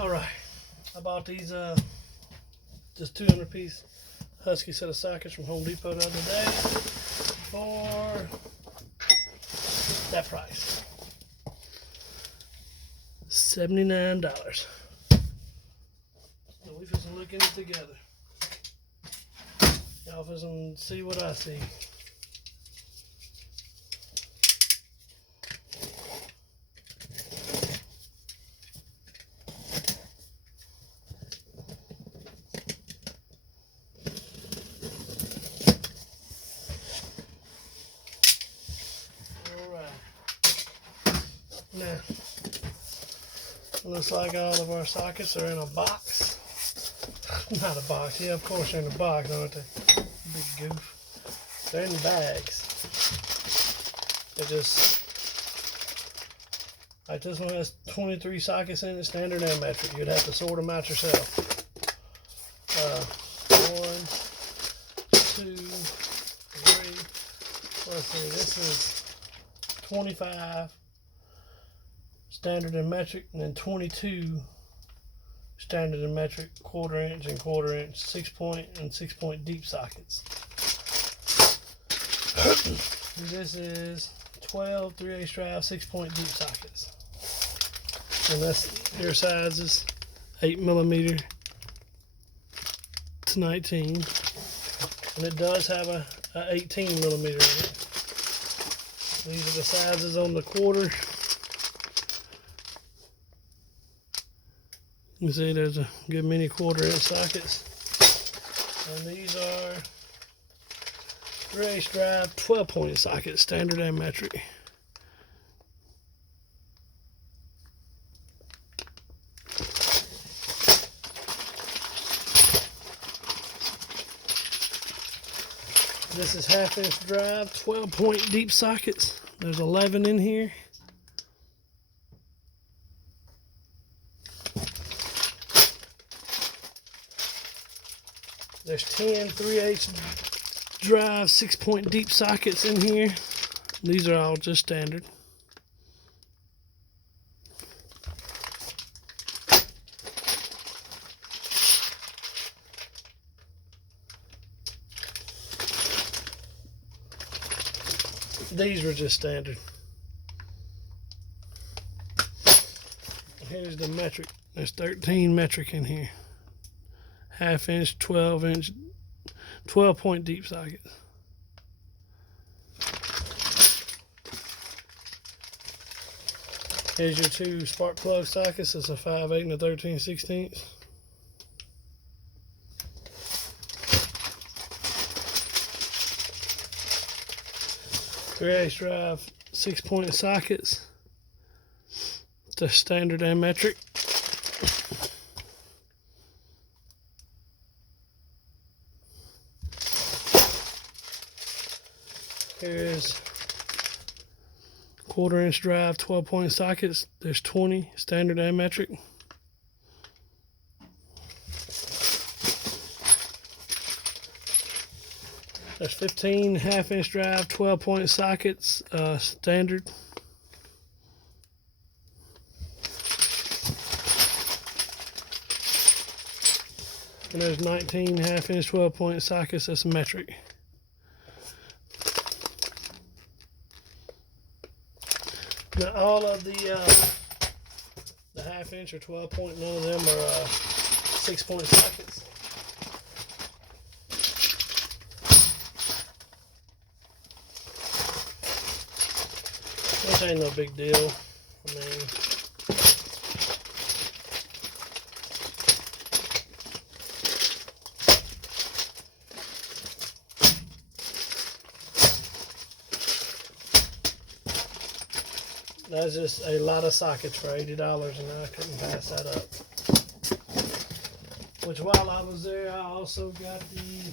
All right, I bought these just 200-piece Husky set of sockets from Home Depot the other day for that price, $79. So we just looking it together. Y'all just see what I see. Now, looks like all of our sockets are in a box. Not a box, yeah, of course they're in a box, aren't they? Big goof. They're in bags. They just, like this one has 23 sockets in it, standard and metric. You'd have to sort them out yourself. 1, 2, 3. Let's see, this is 25. Standard and metric, and then 22 standard and metric, 1/4 inch and 1/4 inch, 6-point and 6-point deep sockets. This is 12 3/8 drive 6-point deep sockets, and that's your size is 8mm to 19, and it does have a 18mm in it. These are the sizes on the 1/4. You see there's a good many 1/4 inch sockets. And these are 3/8 drive 12-point sockets, standard and metric. This is 1/2 inch drive 12-point deep sockets. There's 11 in here. There's 10 3/8 drive 6-point deep sockets in here. These are all just standard. These were just standard. Here's the metric. There's 13 metric in here. 1/2 inch, 12 inch, 12-point deep sockets. Here's your 2 spark plug sockets. It's a 5/8 and a 13/16. Three-eighths drive 6-point sockets. The standard and metric. Here's 1/4 inch drive 12-point sockets. There's 20 standard and metric. There's 15 1/2 inch drive 12-point sockets, standard. And there's 19 1/2 inch 12-point sockets, that's metric. Now all of the 1/2 inch or 12-point, none of them are 6-point sockets. Which ain't no big deal. I mean, that's just a lot of sockets for $80, and I couldn't pass that up. Which, while I was there, I also got the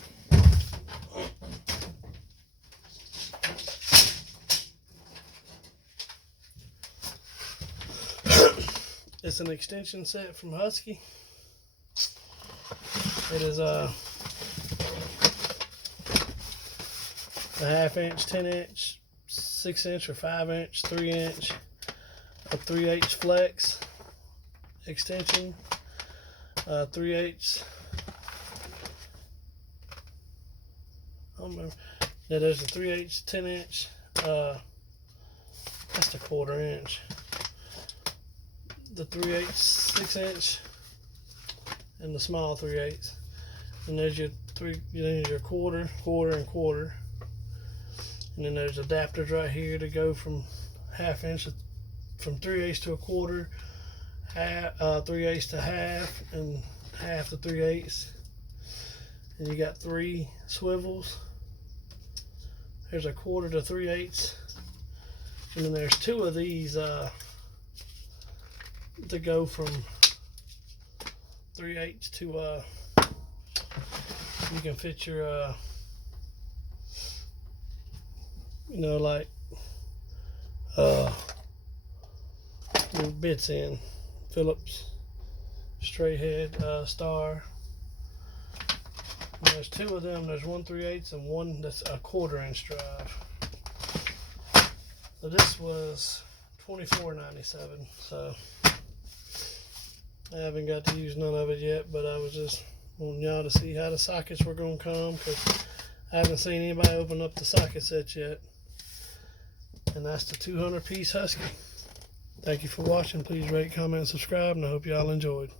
it's an extension set from Husky. It is a 1/2 inch, 10 inch, 6 inch or 5 inch, 3 inch, a 3/8 flex, extension, 3/8. I don't remember. Yeah, there's a 3/8 10-inch. That's the 1/4 inch. The 3/8 6-inch, and the small 3/8. And there's your your quarter, and quarter. And then there's adapters right here to go from 1/2 inch, from 3/8 to 1/4, 3/8 to 1/2, and 1/2 to 3/8. And you got 3 swivels. There's a 1/4 to 3/8, and then there's 2 of these to go from 3/8 to you can fit your like your bits in. Phillips straight head star. And there's 2 of them. There's 1 3/8 and one that's a 1/4 inch drive. So this was $24.97. So I haven't got to use none of it yet, but I was just wanting y'all to see how the sockets were going to come, because I haven't seen anybody open up the socket sets yet. And that's the 200-piece Husky. Thank you for watching. Please rate, comment, and subscribe, and I hope y'all enjoyed.